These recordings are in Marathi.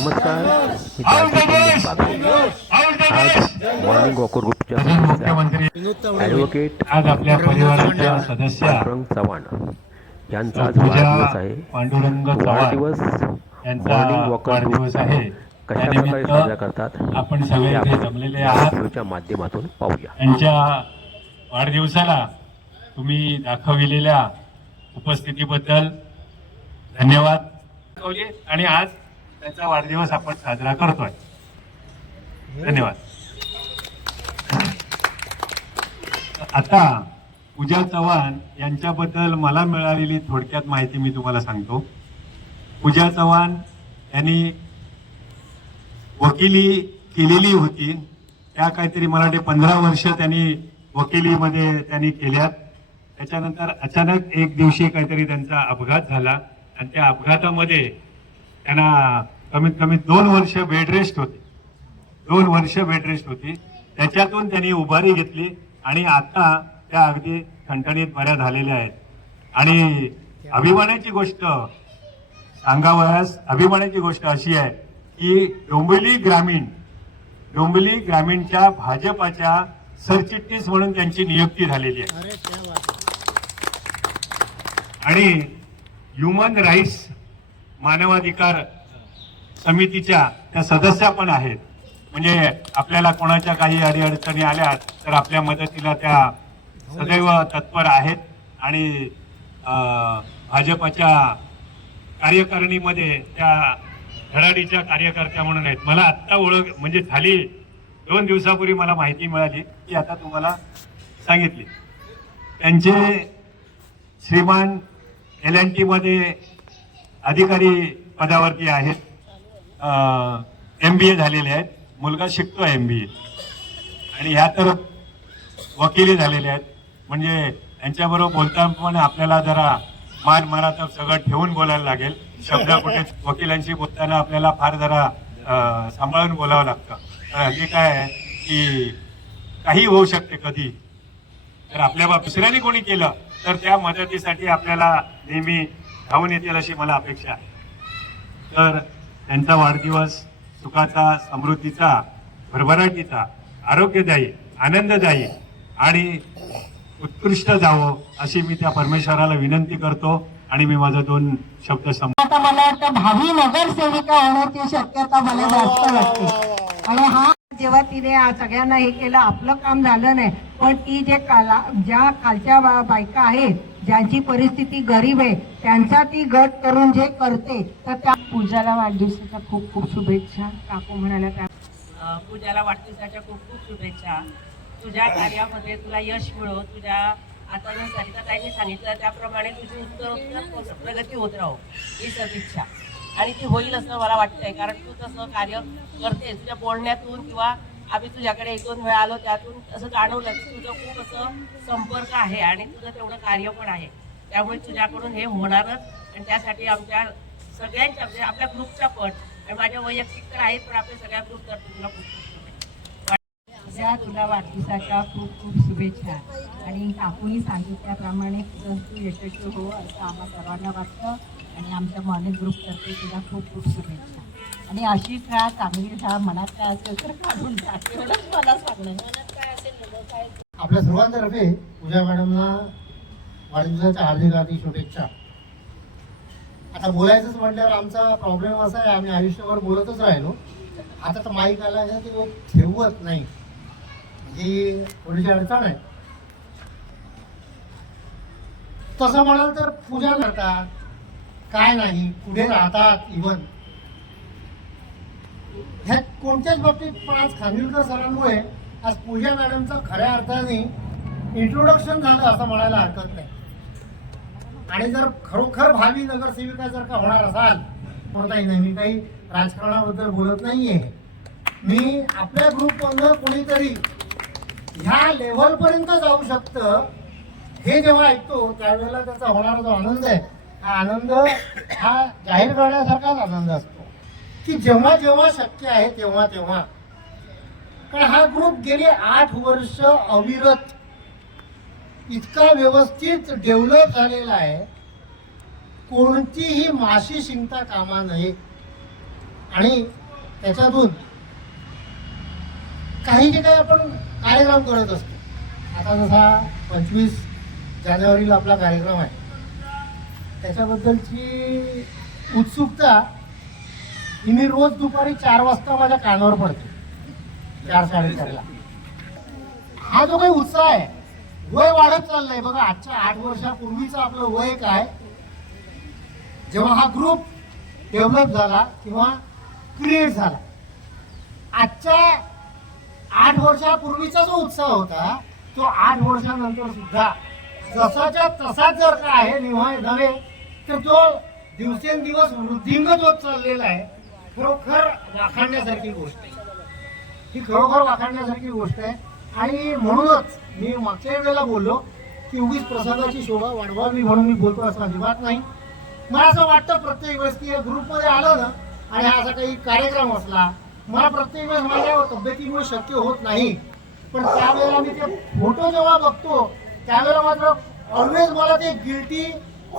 नमस्कार. आज मॉर्निंग वॉकर ग्रुपच्या ॲडव्होकेट आज आपल्या परिवाराच्या सदस्या चव्हाण. यांचा आज वाढदिवस आहे. वाढदिवस मॉर्निंग वॉकर ग्रुप आहे. कशा प्रकारे साजरा करतात? आपण सगळे जमलेले आहात. माध्यमातून पाहूया. यांच्या वाढदिवसाला तुम्ही दाखविलेल्या उपस्थितीबद्दल धन्यवाद. आणि आज त्यांचा वाढदिवस आपण साजरा करतोय. धन्यवाद. आता पूजा चव्हाण यांच्याबद्दल मला मिळालेली थोडक्यात माहिती मी तुम्हाला सांगतो. पूजा चव्हाण यांनी वकिली केलेली होती. त्या काहीतरी मला वाटते पंधरा वर्ष त्यांनी वकिलीमध्ये त्यांनी केल्यात. त्याच्यानंतर अचानक एक दिवशी काहीतरी त्यांचा अपघात झाला. आणि त्या अपघातामध्ये त्यांना कमीत कमी दोन वर्ष बेड रेस्ट होते. दोन वर्ष बेड रेस्ट होती. त्याच्यातून त्यांनी उभारी घेतली आणि आता त्या अगदी ठणठणीत बऱ्या झालेल्या आहेत. आणि अभिमानाची गोष्ट सांगावयास अभिमानाची गोष्ट अशी आहे की डोंबिवली ग्रामीण डोंबिवली ग्रामीणच्या भाजपाच्या सरचिटणीस म्हणून त्यांची नियुक्ती झालेली आहे. आणि ह्युमन राईट्स मानवाधिकार समितीच्या त्या सदस्या पण आहेत. म्हणजे आपल्याला कोणाच्या काही अडीअडचणी आल्या तर आपल्या मदतीला त्या सदैव तत्पर आहेत. आणि भाजपच्या कार्यकारिणीमध्ये त्या धडाडीच्या कार्यकर्त्या म्हणून आहेत. मला आत्ता ओळख म्हणजे झाली दोन दिवसापूर्वी मला माहिती मिळाली की आता तुम्हाला सांगितली. त्यांचे श्रीमान एल एन टीमध्ये अधिकारी पदावरती आहेत. एम बी ए झालेले आहेत. मुलगा शिकतो एम बी ए आणि ह्या तर वकिली झालेले आहेत. म्हणजे यांच्याबरोबर बोलता पण आपल्याला जरा मान मनात सगळं ठेवून बोलायला लागेल. शब्द कुठे वकिलांशी बोलताना आपल्याला फार जरा सांभाळून बोलावं लागतं. तर काय आहे की काही होऊ शकते कधी. तर आपल्या बाब दुसऱ्याने कोणी केलं तर त्या मदतीसाठी आपल्याला नेहमी धावून येतील अशी मला अपेक्षा आहे. तर त्यांचा वाढदिवस सुखाचा समृद्धीचा भरभराटीचा आरोग्यदायी आनंददायी आणि उत्कृष्ट जावं अशी मी त्या परमेश्वराला विनंती करतो आणि मी माझा दोन शब्द सम आता मला वाटतं भावी नगरसेविका होण्याची शक्यता मला जास्त वाटते. आणि हा जेव्हा तिने सगळ्यांना हे केलं आपलं काम झालं नाही. पण ती जे काला ज्या खालच्या बायका आहेत ज्यांची परिस्थिती गरीब आहे त्यांचा ती गट करून जे करते तर त्या पूजाला वाढदिवसाच्या खूप खूप शुभेच्छा. काकू म्हणाल्या त्या पूजाला वाढदिवसाच्या खूप खूप शुभेच्छा. तुझ्या कार्यामध्ये तुला यश मिळो तुझ्या आता जर सरिताताईंनी सांगितलं त्याप्रमाणे तुझी उत्तर प्रगती होत राहो ही सदिच्छा आणि ती होईल असं मला वाटतंय कारण तू तसं कार्य करते तुझ्या बोलण्यातून किंवा आम्ही तुझ्याकडे एक दोन वेळा आलो त्यातून असं जाणवलं की तुझं खूप असं संपर्क आहे आणि तुझं तेवढं कार्य पण आहे. त्यामुळे तुझ्याकडून हे होणारच आणि त्यासाठी आमच्या सगळ्यांच्या म्हणजे आपल्या ग्रुपच्या पण आणि माझ्या वैयक्तिक तर आहेत पण आपल्या सगळ्या ग्रुप तर तुला खूप खूप तुझ्या तुला वाढदिवसाच्या खूप खूप शुभेच्छा. आणि काकूनी सांगितल्याप्रमाणे तू यशस्वी हो असं आम्हाला सर्वांना वाटतं. आणि आमच्या मॉर्निंग ग्रुपतर्फे तुला खूप खूप शुभेच्छा. आणि अशीच राहा चांगली राहा मनात काय असेल तर काढून टाक. एवढंच मला सांगणं मनात काय असेल काय आपल्या सर्वांतर्फे पूजा मॅडमना वाढदिवसाच्या हार्दिक हार्दिक शुभेच्छा. आता बोलायचंच म्हटल्यावर आमचा प्रॉब्लेम असा आहे आम्ही आयुष्यभर बोलतच राहिलो. आता तर माईक आला आहे की लोक ठेवत नाही. ही थोडीशी अडचण आहे. तसं म्हणाल तर पूजा करतात. काय नाही पुढे राहतात इवन ह्या कोणत्याच बाबतीत पण आज खानविलकर सरांमुळे आज पूजा मॅडमचं खऱ्या अर्थाने इंट्रोडक्शन झालं असं म्हणायला हरकत नाही. आणि जर खरोखर भावी नगरसेविका जर का होणार असाल म्हणताही नाही मी काही राजकारणाबद्दल बोलत नाहीये. मी आपल्या ग्रुपमधलं कोणीतरी ह्या लेवलपर्यंत जाऊ शकतं हे जेव्हा ऐकतो त्यावेळेला त्याचा होणारा जो आनंद आहे हा आनंद हा जाहीर करण्यासारखाच आनंद असतो. की जेव्हा जेव्हा शक्य आहे तेव्हा तेव्हा. कारण हा ग्रुप गेले आठ वर्ष अविरत इतका व्यवस्थित डेव्हलप झालेला आहे. कोणतीही माशी शिंकता कामा नये. आणि त्याच्यातून काही जे काही आपण कार्यक्रम करत असतो. आता जसा पंचवीस जानेवारीला आपला कार्यक्रम आहे. त्याच्याबद्दलची उत्सुकता ही मी रोज दुपारी चार वाजता माझ्या कानावर पडते. चार साडेचारला. हा जो काही उत्साह आहे वय वाढत चाललंय. बघा आजच्या आठ वर्षापूर्वीचं आपलं वय काय? जेव्हा हा ग्रुप डेव्हलप झाला किंवा क्रिएट झाला. आजच्या आठ वर्षापूर्वीचा जो उत्साह होता तो आठ वर्षानंतर सुद्धा जसाच्या तसाच जर का आहे निव्हा नव्हे तर तो दिवसेंदिवस वृद्धिंगत होत चाललेला आहे. खरोखर वाखाणण्यासारखी गोष्ट आहे. ही खरोखर वाखाणण्यासारखी गोष्ट आहे. आणि म्हणूनच मी मागच्या वेळेला बोललो की उगीच प्रसादाची शोभा वाढवावी म्हणून मी बोलतो असं अजिबात नाही. मला असं वाटतं प्रत्येक वेळेस की ग्रुपमध्ये आलं ना आणि हा असा काही कार्यक्रम असला मला प्रत्येक वेळेस माझ्या तब्येतीमुळे शक्य होत नाही. पण त्यावेळेला मी ते फोटो जेव्हा बघतो त्यावेळेला मात्र ऑलवेज मला ते गिल्टी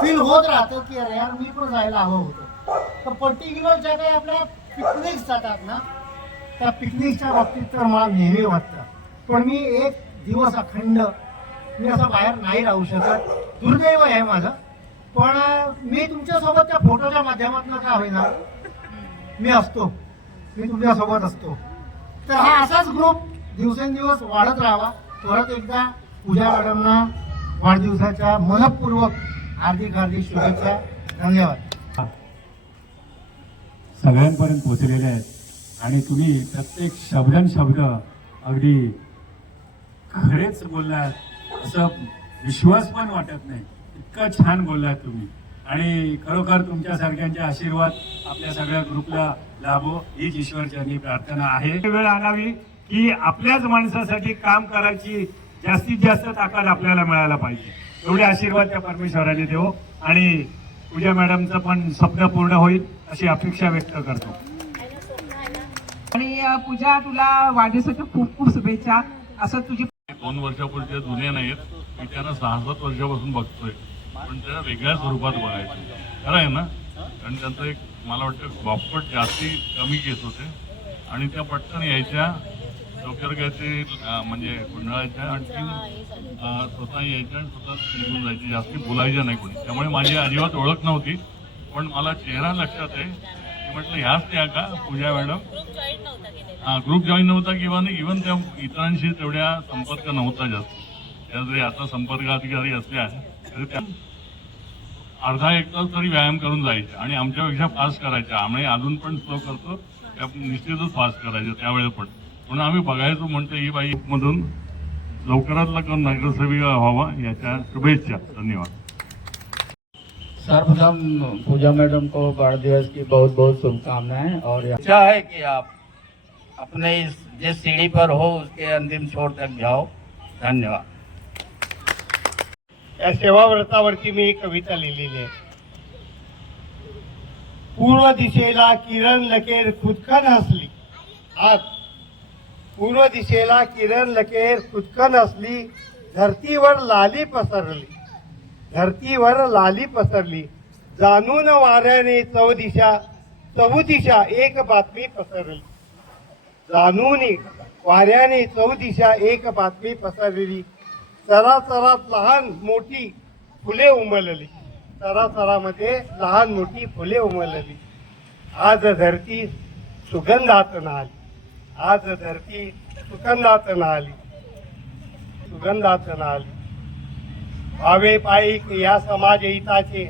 फील होत राहतं की अरे यार मी पण जायला हवं होतं. तर पर्टिक्युलर ज्या काही आपल्या पिकनिक जातात ना त्या पिकनिकच्या बाबतीत तर मला नेहमी वाटतं. पण मी एक दिवस अखंड मी असं बाहेर नाही राहू शकत. दुर्दैव आहे माझं. पण मी तुमच्यासोबत त्या फोटोच्या माध्यमातून का होईना मी असतो. मी तुमच्यासोबत असतो. तर हा असाच ग्रुप दिवसेंदिवस वाढत राहावा. परत एकदा पूजा मॅडमना वाढदिवसाच्या मनपूर्वक हार्दिक हार्दिक शुभेच्छा. धन्यवाद. सगळ्यांपर्यंत पोचलेले आहेत. आणि तुम्ही प्रत्येक शब्दन शब्द अगदी खरेच बोललात. असं विश्वास पण वाटत नाही. इतकं छान बोललात तुम्ही. आणि खरोखर तुमच्या सारख्यांचे आशीर्वाद आपल्या सगळ्या ग्रुपला लाभो. हीच ईश्वरचरणी प्रार्थना आहे. वेळ आणावी की आपल्याच माणसासाठी काम करायची जास्तीत जास्त ताकद आपल्याला मिळायला पाहिजे. एवढे आशीर्वाद त्या परमेश्वराने देऊ आणि पूजा मॅडमचं पण स्वप्न पूर्ण होईल अशी अपेक्षा व्यक्त करतो. आणि पूजा तुला वाढदिवसाच्या खूप खूप शुभेच्छा. असं तुझी दोन वर्षापूर्वीच्या जुन्या नाहीत. मी त्यांना सहा सात वर्षापासून बघतोय. पण त्या वेगळ्या स्वरूपात बघायचे खरं आहे ना? कारण त्यांचं एक मला वाटतं बापट जास्ती कमी केस होते. आणि त्या पटकन यायच्या अं, म्हणजे गुंडाळायच्या आणखी स्वतः यायच्या आणि स्वतः निघून जायचे. जास्ती बोलायच्या नाही कोणी. त्यामुळे माझी अजिबात ओळख नव्हती. पण मला चेहरा लक्षात आहे. की म्हटलं ह्याच त्या का पूजा मॅडम? हा ग्रुप जॉईन नव्हता किंवा नाही इव्हन त्या इतरांशी तेवढ्या संपर्क नव्हता जास्त. त्या जरी आता संपर्क अधिकारी असल्या तरी त्या अर्धा एक तास तरी व्यायाम करून जायचे आणि आमच्यापेक्षा फास्ट करायच्या आम्ही अजून पण स्लो करतो. त्या निश्चितच फास्ट करायच्या त्यावेळेस पण. म्हणून आम्ही बघायचो म्हणतो ही बाई मधून लवकरात लवकर नगरसेविका व्हावा याच्या शुभेच्छा. धन्यवाद. सर्वप्रथम पूजा मैडम को बाढ़ दिवस की बहुत बहुत शुभकामनाएं और अच्छा है कि आप अपने इस जिस सीढ़ी पर हो उसके अंतिम छोर तक जाओ। धन्यवाद। या सेवाव्रतावरती मी एक कविता लिहिलेली आहे. पूर्व दिशेला किरण लकेर खुदकन हसली आज पूर्व दिशेला किरण लकेर कुचकन असली धरतीवर लाली पसरली. धरतीवर लाली पसरली. जाणून वाऱ्याने चौदिशा चौदिशा एक बातमी पसरली. जाणून वाऱ्याने चौदिशा एक बातमी पसरलेली सरासरात लहान मोठी फुले उमलली. सरासरामध्ये लहान मोठी फुले उमलली. आज धरती सुगंधात नाली. आज धरती सुगंधात आली. सुगंधात आली. भावे पाईक या समाज हिताचे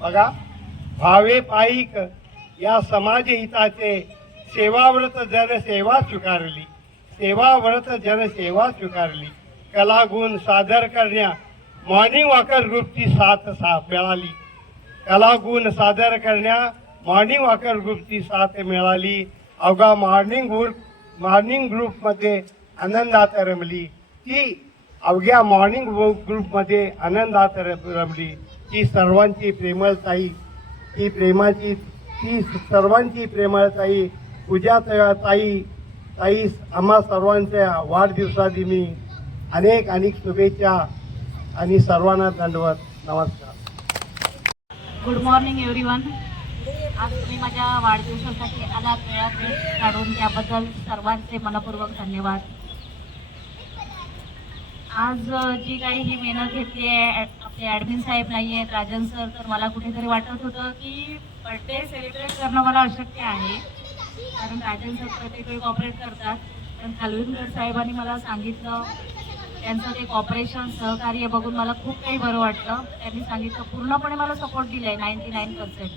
बघा भावे पाईक या समाज हिताचे सेवाव्रत जनसेवा स्वीकारली. सेवाव्रत जनसेवा स्वीकारली. कलागुण सादर करण्या मॉर्निंग वॉकर ग्रुपची साथ सा मिळाली. कलागुण सादर करण्या मॉर्निंग वॉकर ग्रुपची साथ मिळाली. अवघा मॉर्निंग ग्रुप मॉर्निंग ग्रुपमध्ये आनंदात रमली. ती अवघ्या मॉर्निंग ग्रुपमध्ये आनंदात रमली. ती सर्वांची प्रेमळताई ती प्रेमाची ती सर्वांची प्रेमळताई पूजा ताई ताई आम्हा सर्वांच्या वाढदिवसादिनी अनेक अनेक शुभेच्छा आणि सर्वांना दंडवत नमस्कार. गुड मॉर्निंग एव्हरी वन आज तुम्ही माझ्या वाढदिवसासाठी आला वेळात वेळ काढून त्याबद्दल सर्वांचे मनपूर्वक धन्यवाद. आज जी काही ही मेहनत घेतली आहे आपले ॲडमिन साहेब नाही आहेत राजन सर तर मला कुठेतरी वाटत होतं की बर्थडे सेलिब्रेट करणं मला अशक्य आहे. कारण राजन सर प्रत्येक वेळी कॉपरेट करतात. पण खालविनकर साहेबांनी मला सांगितलं त्यांचं ते कॉपरेशन सहकार्य बघून मला खूप काही बरं वाटलं. त्यांनी सांगितलं पूर्णपणे मला सपोर्ट दिला आहे नाईन्टी नाईन पर्सेंट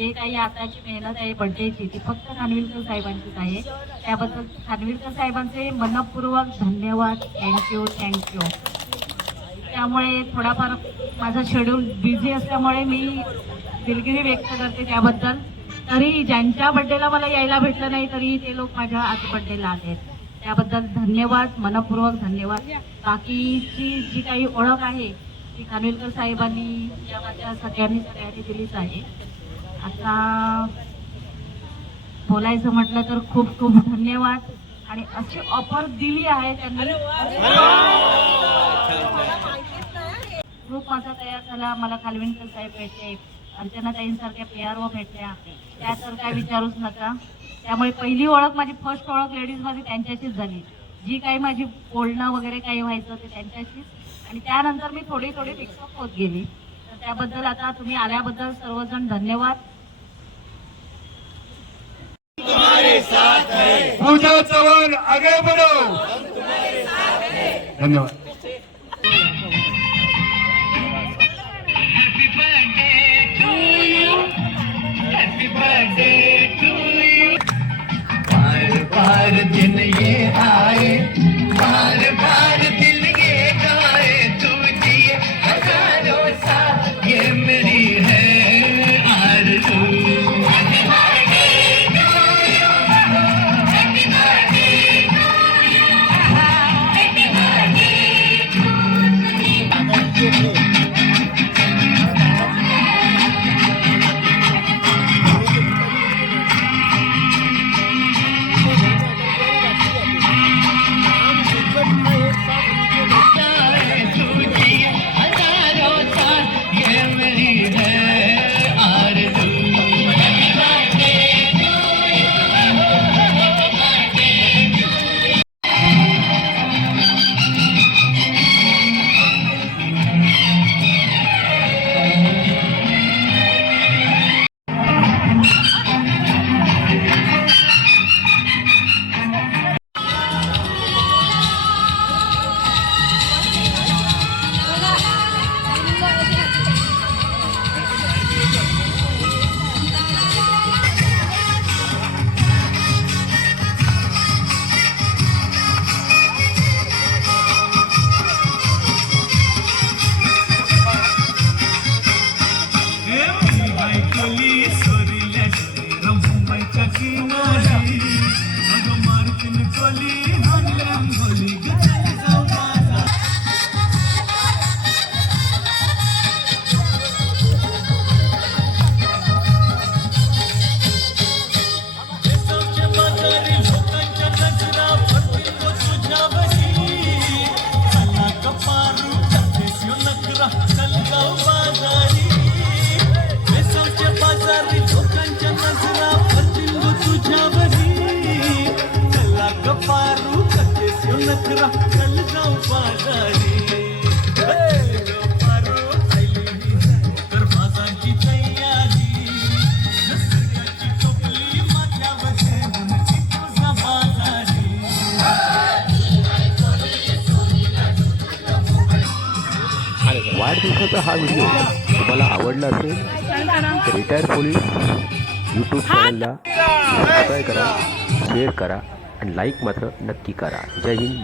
जे काही आताची मेहनत आहे बड्डेची ती फक्त खानविलकर साहेबांचीच आहे. त्याबद्दल खानविलकर साहेबांचे मनपूर्वक धन्यवाद. थँक्यू थँक्यू त्यामुळे थोडाफार माझं शेड्यूल बिझी असल्यामुळे मी दिलगिरी व्यक्त करते त्याबद्दल. तरी ज्यांच्या बड्डेला मला यायला भेटलं नाही तरी ते लोक माझ्या आज बड्डेला आहेत. त्याबद्दल धन्यवाद मनपूर्वक धन्यवाद. बाकीची जी काही ओळख आहे ती खानविलकर साहेबांनी या माझ्या सगळ्यांनी तयारी दिलीच आहे. आता बोलायचं म्हटलं तर खूप खूप धन्यवाद. आणि अशी ऑफर दिली आहे त्यांनी. ग्रुप माझा तयार झाला. मला खालविणकर साहेब भेटले. अर्चना ताईंसारख्या पी आर ओ भेटल्या त्या तर काय विचारूच नका. त्यामुळे पहिली ओळख माझी फर्स्ट ओळख लेडीजमध्ये त्यांच्याशीच झाली. जी काही माझी बोलणं वगैरे काही व्हायचं ते त्यांच्याशीच. आणि त्यानंतर मी थोडी थोडी फिक्सअप होत गेली. तर त्याबद्दल आता तुम्ही आल्याबद्दल सर्वजण धन्यवाद. पूजा चव्हाण आगे बढ़ो। धन्यवाद। आवडला असेल तर रिटायर पोलीस यूट्यूब चॅनलला सबस्क्राईब करा शेअर करा आणि लाईक मात्र नक्की करा. जय हिंद.